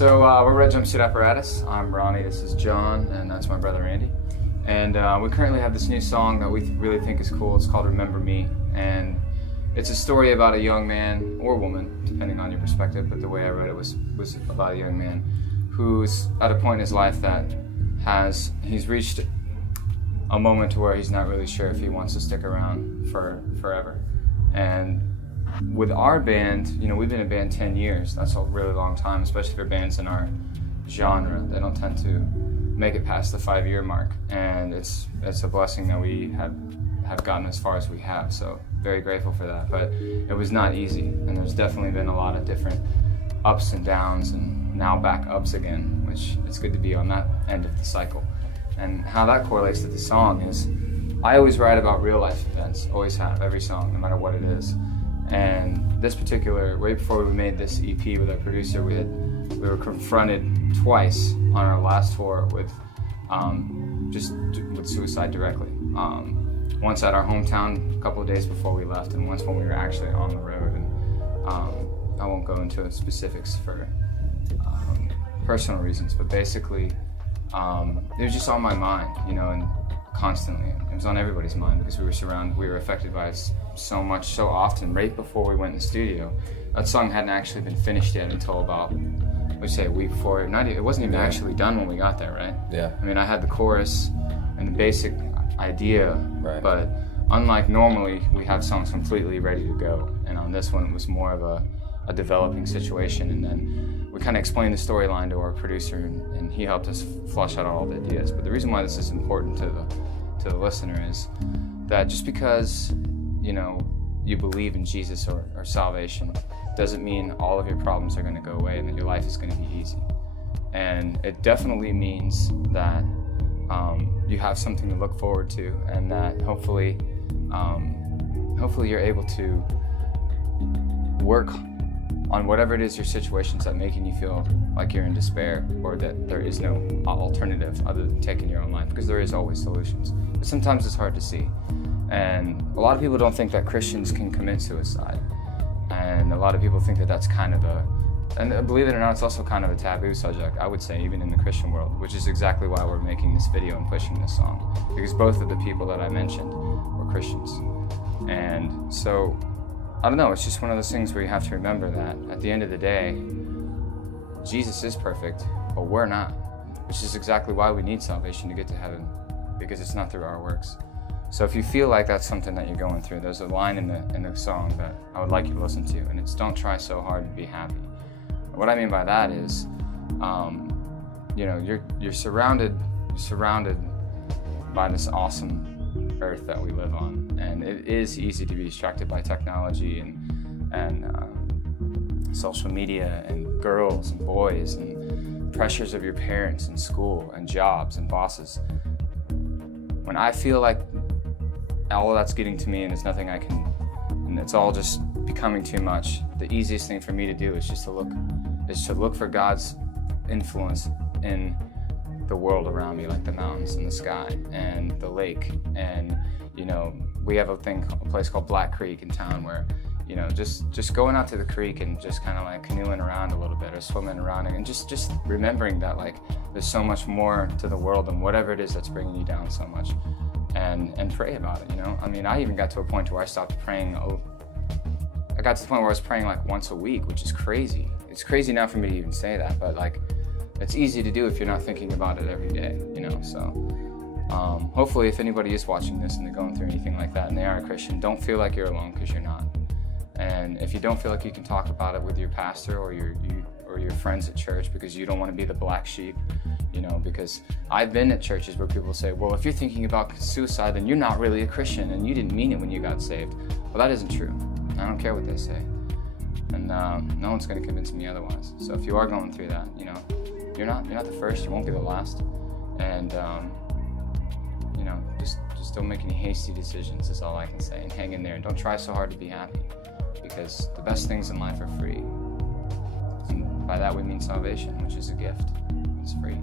We're Red Jumpsuit Apparatus. I'm Ronnie, this is John, and that's my brother Andy. And we currently have this new song that we really think is cool. It's called Remember Me. And it's a story about a young man, or woman, depending on your perspective, but the way I read it was about a young man who's at a point in his life that he's reached a moment to where he's not really sure if he wants to stick around forever. And with our band, we've been a band 10 years. That's a really long time, especially for bands in our genre. They don't tend to make it past the 5-year mark. And it's a blessing that we have gotten as far as we have. So very grateful for that. But it was not easy. And there's definitely been a lot of different ups and downs and now back ups again, which it's good to be on that end of the cycle. And how that correlates to the song is I always write about real life events, always have, every song, no matter what it is. And this particular, right before we made this EP with our producer, we were confronted twice on our last tour with suicide directly. Once at our hometown a couple of days before we left, and once when we were actually on the road. And I won't go into specifics for personal reasons, but basically it was just on my mind, and constantly. It was on everybody's mind because we were affected by it so much, so often. Right before we went in the studio, that song hadn't actually been finished yet until about, a week before. It wasn't even actually done when we got there, right? Yeah. I mean, I had the chorus and the basic idea, right. But unlike normally, we have songs completely ready to go. And on this one, it was more of a developing situation. And then we kind of explained the storyline to our producer, and he helped us flush out all the ideas. But the reason why this is important to the listener is that just because you believe in Jesus or salvation doesn't mean all of your problems are going to go away and that your life is going to be easy. And it definitely means that you have something to look forward to, and that hopefully you're able to work on whatever it is your situations that making you feel like you're in despair, or that there is no alternative other than taking your own life, because there is always solutions. But sometimes it's hard to see. And a lot of people don't think that Christians can commit suicide. And a lot of people think that that's kind of and believe it or not, it's also kind of a taboo subject, I would say, even in the Christian world, which is exactly why we're making this video and pushing this song. Because both of the people that I mentioned were Christians. And so, I don't know, it's just one of those things where you have to remember that at the end of the day, Jesus is perfect, but we're not, which is exactly why we need salvation to get to heaven, because it's not through our works. So if you feel like that's something that you're going through, there's a line in the song that I would like you to listen to, and it's "Don't try so hard to be happy." And what I mean by that is, you're surrounded by this awesome earth that we live on, and it is easy to be distracted by technology and social media and girls and boys and pressures of your parents and school and jobs and bosses. When I feel like all of that's getting to me and there's nothing I can, and it's all just becoming too much, the easiest thing for me to do is just to look for God's influence in the world around me, like the mountains and the sky and the lake. And we have a place called Black Creek in town where just going out to the creek and just kind of like canoeing around a little bit or swimming around, and just remembering that like there's so much more to the world than whatever it is that's bringing you down so much, and pray about it. I mean, I even got to a point where I stopped praying. I got to the point where I was praying like once a week, which is crazy. It's crazy now for me to even say that, but like it's easy to do if you're not thinking about it every day, so hopefully if anybody is watching this and they're going through anything like that and they are a Christian, don't feel like you're alone, because you're not. And if you don't feel like you can talk about it with your pastor or your friends at church because you don't want to be the black sheep, because I've been at churches where people say, well, if you're thinking about suicide, then you're not really a Christian and you didn't mean it when you got saved. Well, that isn't true. I don't care what they say. And no one's going to convince me otherwise. So if you are going through that, you're not the first, you won't be the last. And just don't make any hasty decisions is all I can say, and hang in there and don't try so hard to be happy, because the best things in life are free. And by that we mean salvation, which is a gift. It's free.